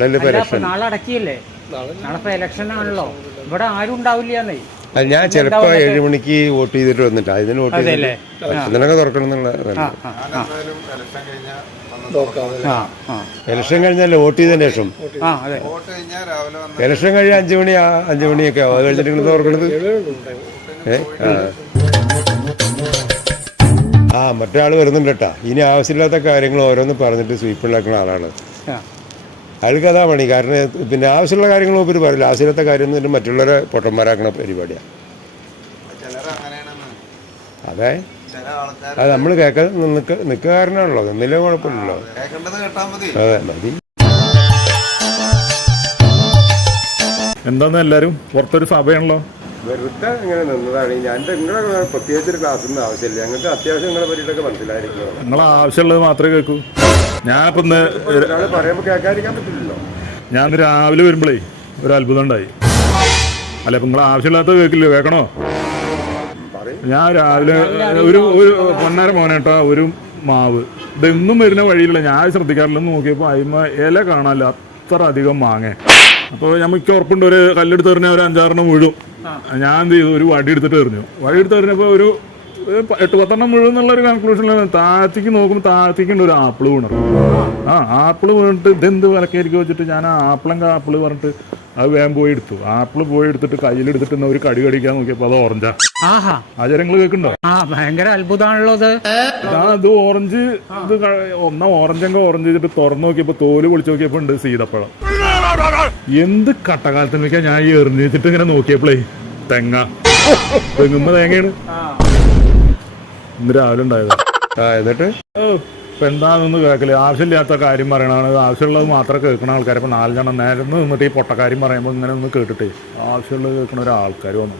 നാളെ അടക്കിയല്ലേ, നാളെ ഇപ്പൊ ഇലക്ഷൻ ആണല്ലോ, ഇവിടെ ആരും ഉണ്ടാവില്ലേ. ഞാൻ ചിലപ്പോ 7 മണിക്ക് വോട്ട് ചെയ്തിട്ട് വന്നിട്ടാ ഇതിന് വോട്ട് ചെയ്തില്ലേ ഇതിനൊക്കെ തുറക്കണം എന്നുള്ള. ഇലക്ഷൻ കഴിഞ്ഞാലേ വോട്ട് ചെയ്തതിന് ശേഷം. ഇലക്ഷൻ കഴിഞ്ഞ 5 മണിയൊക്കെ ആവും. അത് കഴിഞ്ഞിട്ട് നിങ്ങൾ തുറക്കണത്. മറ്റേ ആള് വരുന്നുണ്ട് കേട്ടാ. ഇനി ആവശ്യമില്ലാത്ത കാര്യങ്ങൾ ഓരോന്ന് പറഞ്ഞിട്ട് സ്വീപ്പുണ്ടാക്കുന്ന ആളാണ്. അയാൾക്ക് അതാ പണി. കാരണം പിന്നെ ആവശ്യമുള്ള കാര്യങ്ങൾ ഇവർ പറയില്ല. ആവശ്യമില്ലാത്ത കാര്യം എന്നിട്ട് മറ്റുള്ളവരെ പൊട്ടന്മാരാക്കണ പരിപാടിയാണ്. അതെ, അത് നമ്മൾ കേൾക്കാൻ നിൽക്കാരനാണല്ലോ, നിന്നില്ലേ കുഴപ്പമില്ലല്ലോ. അതെ, മതി. എന്താന്ന് എല്ലാരും പുറത്തൊരു സഭയാണല്ലോ. വെറുതെ ഇങ്ങനെ നിന്നതാണ്. നിങ്ങളെ പ്രത്യേകിച്ചൊരു ക്ലാസ്സൊന്നും ആവശ്യമില്ല. ഞങ്ങൾക്ക് അത്യാവശ്യം നിങ്ങളെ പറ്റിയിട്ടൊക്കെ മനസ്സിലായിരിക്കും. നിങ്ങളെ ആവശ്യമുള്ളത് മാത്രമേ കേൾക്കൂ. ഞാനിപ്പോ പറയുമ്പോൾ കേൾക്കാതിരിക്കാൻ പറ്റില്ലല്ലോ. ഞാൻ രാവിലെ വരുമ്പോഴേ ഒരു അത്ഭുതം ഉണ്ടായി. അല്ല, ഇപ്പൊ നിങ്ങളെ ആവശ്യമില്ലാത്ത കേൾക്കില്ല, കേൾക്കണോ? ഞാൻ രാവിലെ ഒരു പൊന്നാര മോനേട്ടാ ഒരു മാവ് ഇതെന്നും വരുന്ന വഴിയില്ല, ഞാൻ ശ്രദ്ധിക്കാറില്ലെന്ന് നോക്കിയപ്പോൾ അതിന്മ ഇല കാണാനില്ല, അത്ര അധികം മാങ്ങ. അപ്പോൾ നമുക്ക് ഉറപ്പുണ്ട് ഒരു കല്ലെടുത്ത് എറിഞ്ഞാൽ ഒരു 5-6 വീഴും. ഞാൻ എന്ത് ചെയ്തു, ഒരു വടി എടുത്തിട്ട് എറിഞ്ഞു. വടി എടുത്ത് എറിഞ്ഞപ്പോൾ ഒരു 8-10 വീഴും എന്നുള്ളൊരു കൺക്ലൂഷനിലാണ്. താഴത്തേക്ക് നോക്കുമ്പോൾ താഴത്തേക്കുണ്ട് ഒരു ആപ്പിൾ വീണത്. ആപ്പിൾ വീണിട്ട് ഇതെന്ത് വിലക്കായിരിക്കും വെച്ചിട്ട് ഞാൻ ആപ്പിൾ പറഞ്ഞിട്ട് അത് വേഗം പോയി എടുത്തു. ആപ്പിൾ പോയി എടുത്തിട്ട് കയ്യിലെടുത്തിട്ട് ഒരു കടി കടിക്കാൻ നോക്കിയപ്പോൾ അത് ഓറഞ്ചാ. ആചാരങ്ങൾ കേൾക്കുന്നുണ്ടോ? ഭയങ്കര അത്ഭുതമാണല്ലോ അത് ഓറഞ്ച്. ഇത് ഓറഞ്ചെങ്ക ഓറഞ്ച് ചെയ്തിട്ട് തുറന്നു നോക്കിയപ്പോ തോല് പൊളിച്ചു നോക്കിയപ്പോ ഉണ്ട് സീതപ്പഴം. എന്ത് കട്ടകാലത്തിനൊക്കെ ഞാൻ ഈ എറിഞ്ഞു വെച്ചിട്ട് ഇങ്ങനെ നോക്കിയപ്പോഴേ തെങ്ങുമ്പോ തേങ്ങയാണ് ഇന്ന് രാവിലെ ഉണ്ടായത്. എന്നിട്ട് ഇപ്പൊ എന്താണെന്ന് കേൾക്കല്. ആവശ്യമില്ലാത്ത കാര്യം പറയണതാണ്, ആവശ്യമുള്ളത് മാത്രം കേൾക്കണ ആൾക്കാർ. ഇപ്പൊ 4 ജണം നേരം നിന്നിട്ട് ഈ പൊട്ടക്കാര്യം പറയുമ്പോൾ ഇങ്ങനെ ഒന്ന് കേട്ടിട്ടേ ആവശ്യമുള്ളത് കേൾക്കണ ഒരാൾക്കാർ വന്നു.